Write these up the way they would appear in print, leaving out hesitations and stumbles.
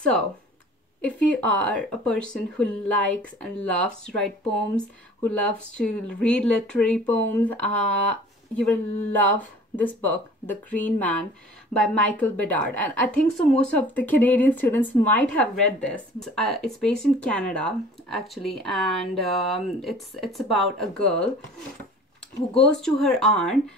So, if you are a person who likes and loves to write poems, who loves to read literary poems, you will love this book, The Green Man by Michael Bedard. And I think so most of the Canadian students might have read this. It's based in Canada, actually, and it's about a girl who goes to her aunt,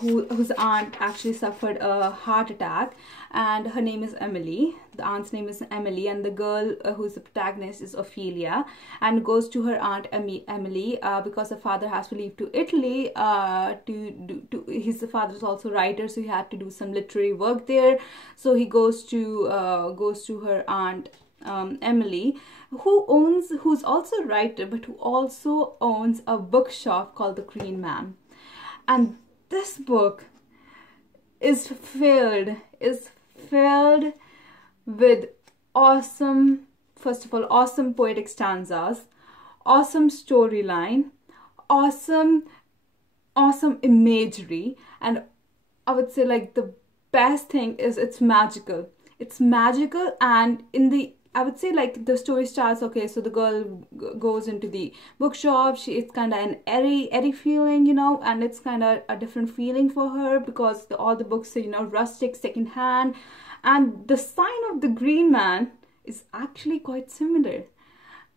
whose aunt actually suffered a heart attack, and her name is Emily. The aunt's name is Emily, and the girl who's the protagonist is Ophelia, and goes to her aunt Emily because her father has to leave to Italy. His father is also a writer, so he had to do some literary work there. So he goes to her aunt Emily, who's also a writer, but who also owns a bookshop called The Green Man. And this book is filled with awesome, first of all, awesome poetic stanzas, awesome storyline, awesome imagery, and I would say like the best thing is it's magical. It's magical, and I would say like the story starts, okay, so the girl goes into the bookshop. It's kind of an airy feeling, you know, and it's kind of a different feeling for her because all the books are, you know, rustic, secondhand, and the sign of the Green Man is actually quite similar.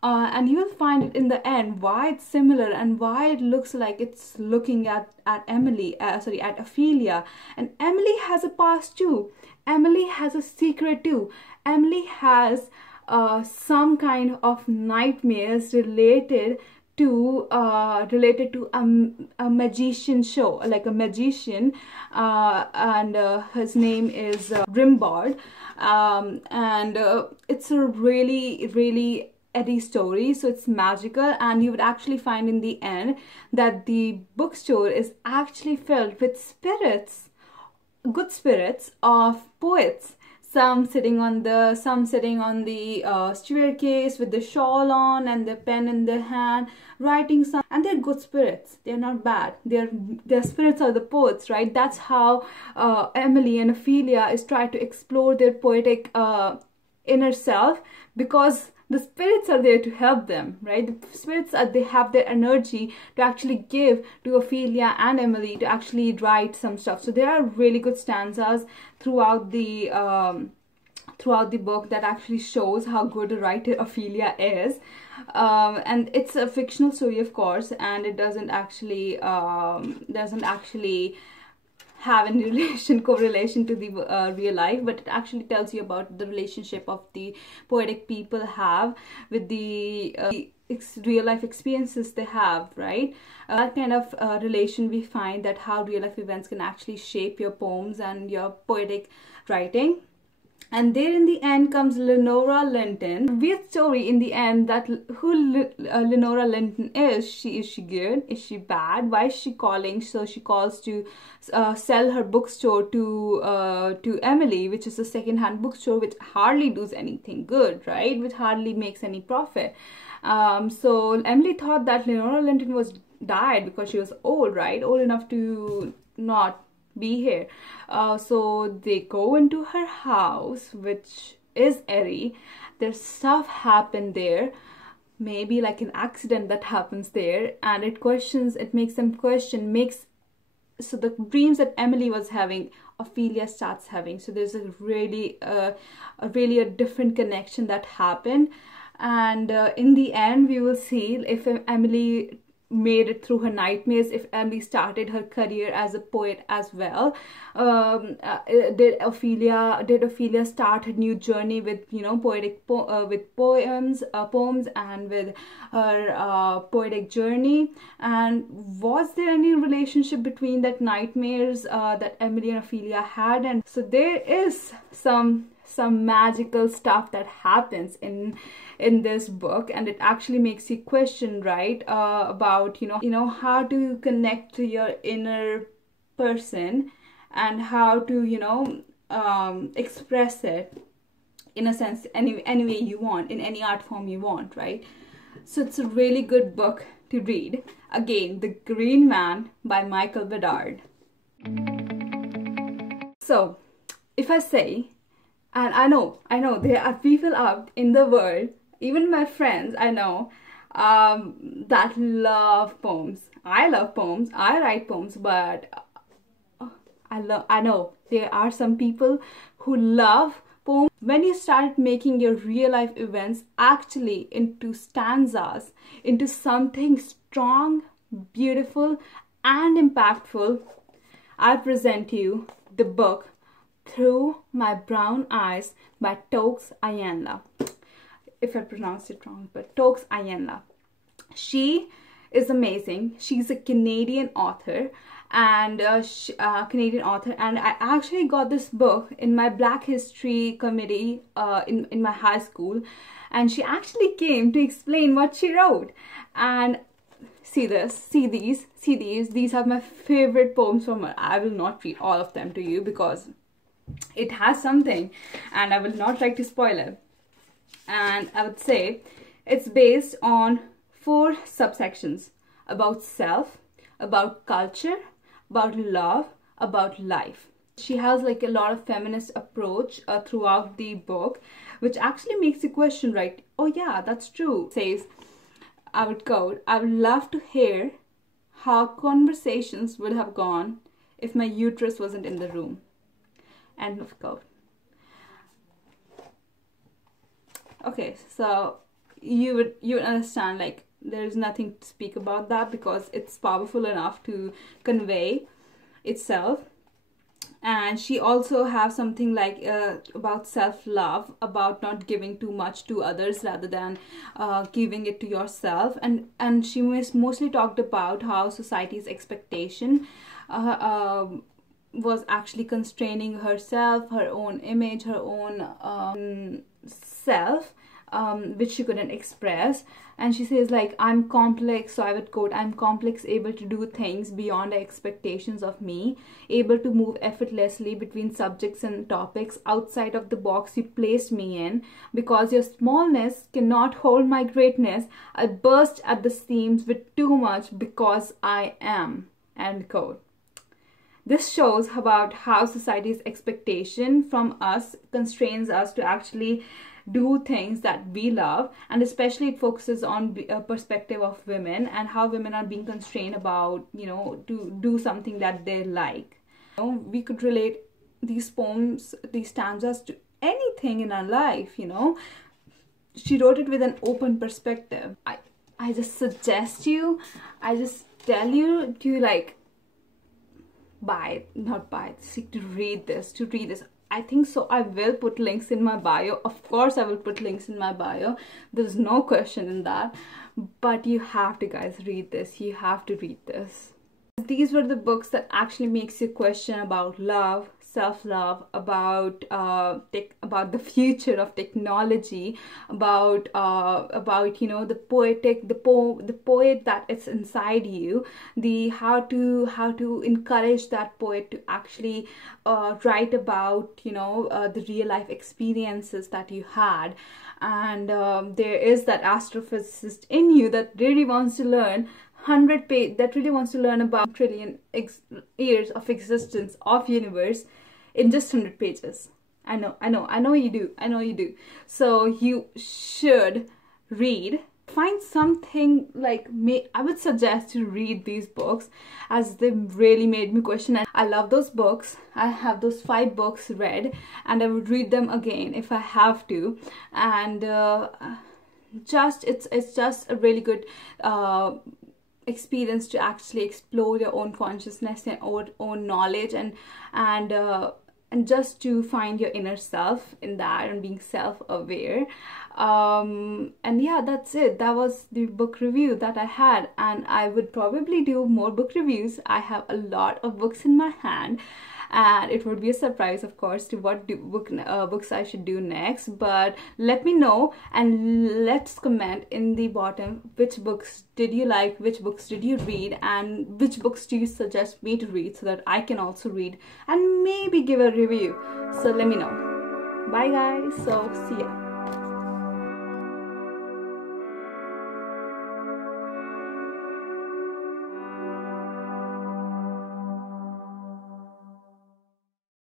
And you will find it in the end why it's similar and why it looks like it's looking at Emily, at Ophelia. And Emily has a past too. Emily has a secret too. Emily has some kind of nightmares related to a magician show, like a magician, and his name is Rimbard, and it's a really Eddie story, so it's magical, and you would actually find in the end that the bookstore is actually filled with spirits, good spirits of poets. Some sitting on the staircase with the shawl on and the pen in their hand, writing some, and they're good spirits. They're not bad. Their spirits are the poets, right? That's how Emily and Ophelia is trying to explore their poetic inner self, because the spirits are there to help them, right? The spirits they have their energy to actually give to Ophelia and Emily to actually write some stuff. So there are really good stanzas throughout the book that actually shows how good a writer Ophelia is. And it's a fictional story, of course, and it doesn't actually have any correlation to the real life, but it actually tells you about the relationship of the poetic people have with the real life experiences they have, right? That kind of relation we find, that how real life events can actually shape your poems and your poetic writing. And there in the end comes Lenora Linton. Weird story in the end that who Lenora Linton is. Is she good? Is she bad? Why is she calling? So she calls to sell her bookstore to Emily, which is a second-hand bookstore which hardly does anything good, right? Which hardly makes any profit. So Emily thought that Lenora Linton was died because she was old, right? Old enough to not be here. So they go into her house, which is airy. There's stuff happened there, maybe like an accident that happens there, and it makes them question, so the dreams that Emily was having, Ophelia starts having. So there's a really different connection that happened, and in the end we will see if Emily made it through her nightmares, if Emily started her career as a poet as well. Did Ophelia start her new journey with, you know, with poems and with her poetic journey? And was there any relationship between that nightmares that Emily and Ophelia had? And so there is some magical stuff that happens in this book, and it actually makes you question, right, about you know how to connect to your inner person and how to, you know, express it in a sense any way you want, in any art form you want, right? So it's a really good book to read. Again, The Green Man by Michael Bedard. So if I say And I know there are people out in the world, even my friends I know, that love poems. I love poems, I write poems, but I know there are some people who love poems. When you start making your real life events actually into stanzas, into something strong, beautiful, and impactful, I present you the book Through My Brown Eyes by Toks Ayinla. If I pronounced it wrong, but Toks Ayinla. She is amazing. She's a Canadian author, and I actually got this book in my Black History committee in my high school, and she actually came to explain what she wrote. And see these are my favorite poems from her. I will not read all of them to you because it has something and I will not like to spoil it. And I would say it's based on 4 subsections: about self, about culture, about love, about life. She has like a lot of feminist approach throughout the book, which actually makes you question, right? Oh yeah, that's true. It says, I would quote, "I would love to hear how conversations would have gone if my uterus wasn't in the room." End of quote. Okay, so you would understand, like, there's nothing to speak about that because it's powerful enough to convey itself. And she also has something like about self-love, about not giving too much to others rather than giving it to yourself. And she mostly talked about how society's expectation was actually constraining herself, her own image, her own self, which she couldn't express. And she says, like, I'm complex, so I would quote, "I'm complex, able to do things beyond the expectations of me, able to move effortlessly between subjects and topics outside of the box you placed me in. Because your smallness cannot hold my greatness, I burst at the seams with too much because I am." End quote. This shows about how society's expectation from us constrains us to actually do things that we love, and especially it focuses on a perspective of women and how women are being constrained about, you know, to do something that they like. You know, we could relate these poems, these stanzas, to anything in our life, you know. She wrote it with an open perspective. I just suggest you, I just tell you to, like, to read this. I think so. I will put links in my bio. Of course I will put links in my bio. There's no question in that. But you have to, guys, read this. You have to read this. These were the books that actually makes you question about love, self-love, about the future of technology, about you know, the poet that is inside you, the how to encourage that poet to actually write about, you know, the real life experiences that you had. And there is that astrophysicist in you that really wants to learn 100 page, that really wants to learn about trillion years of existence of universe in just 100 pages. I know you do. So you should read. Find something like me. I would suggest to read these books, as they really made me question. And I love those books. I have those 5 books read, and I would read them again if I have to. And it's just a really good experience to actually explore your own consciousness and own knowledge, and just to find your inner self in that, and being self-aware. And yeah, that's it. That was the book review that I had, and I would probably do more book reviews. I have a lot of books in my hand, and it would be a surprise, of course, to what books I should do next. But let me know, and let's comment in the bottom which books did you like, which books did you read, and which books do you suggest me to read, so that I can also read and maybe give a review. So let me know. Bye guys, so see ya.